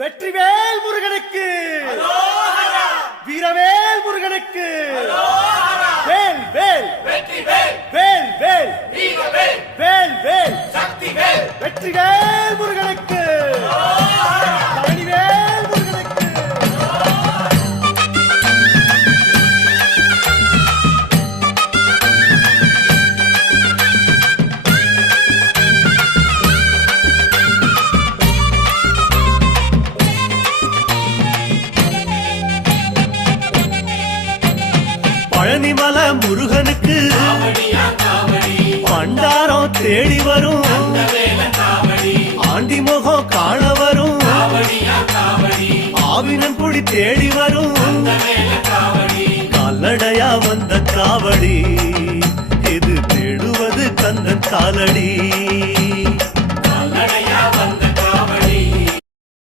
வெற்றிவேல் முருகனுக்கு, வீரவேல் முருகனுக்கு, வேல் வேல் வேல் வேல் வேல் வேல் வெற்றிவேல் முருகனுக்கு, பழனிவேல் முருகனுக்கு. பழனிமல முருகனுக்கு பண்டாரம் தேடி வரும், ஆண்டி முகம் காண வரும், ஆவினன் குடி தேடி வரும், கால்நடையா வந்த காவடி இது தேடுவது கந்தன் காலடி.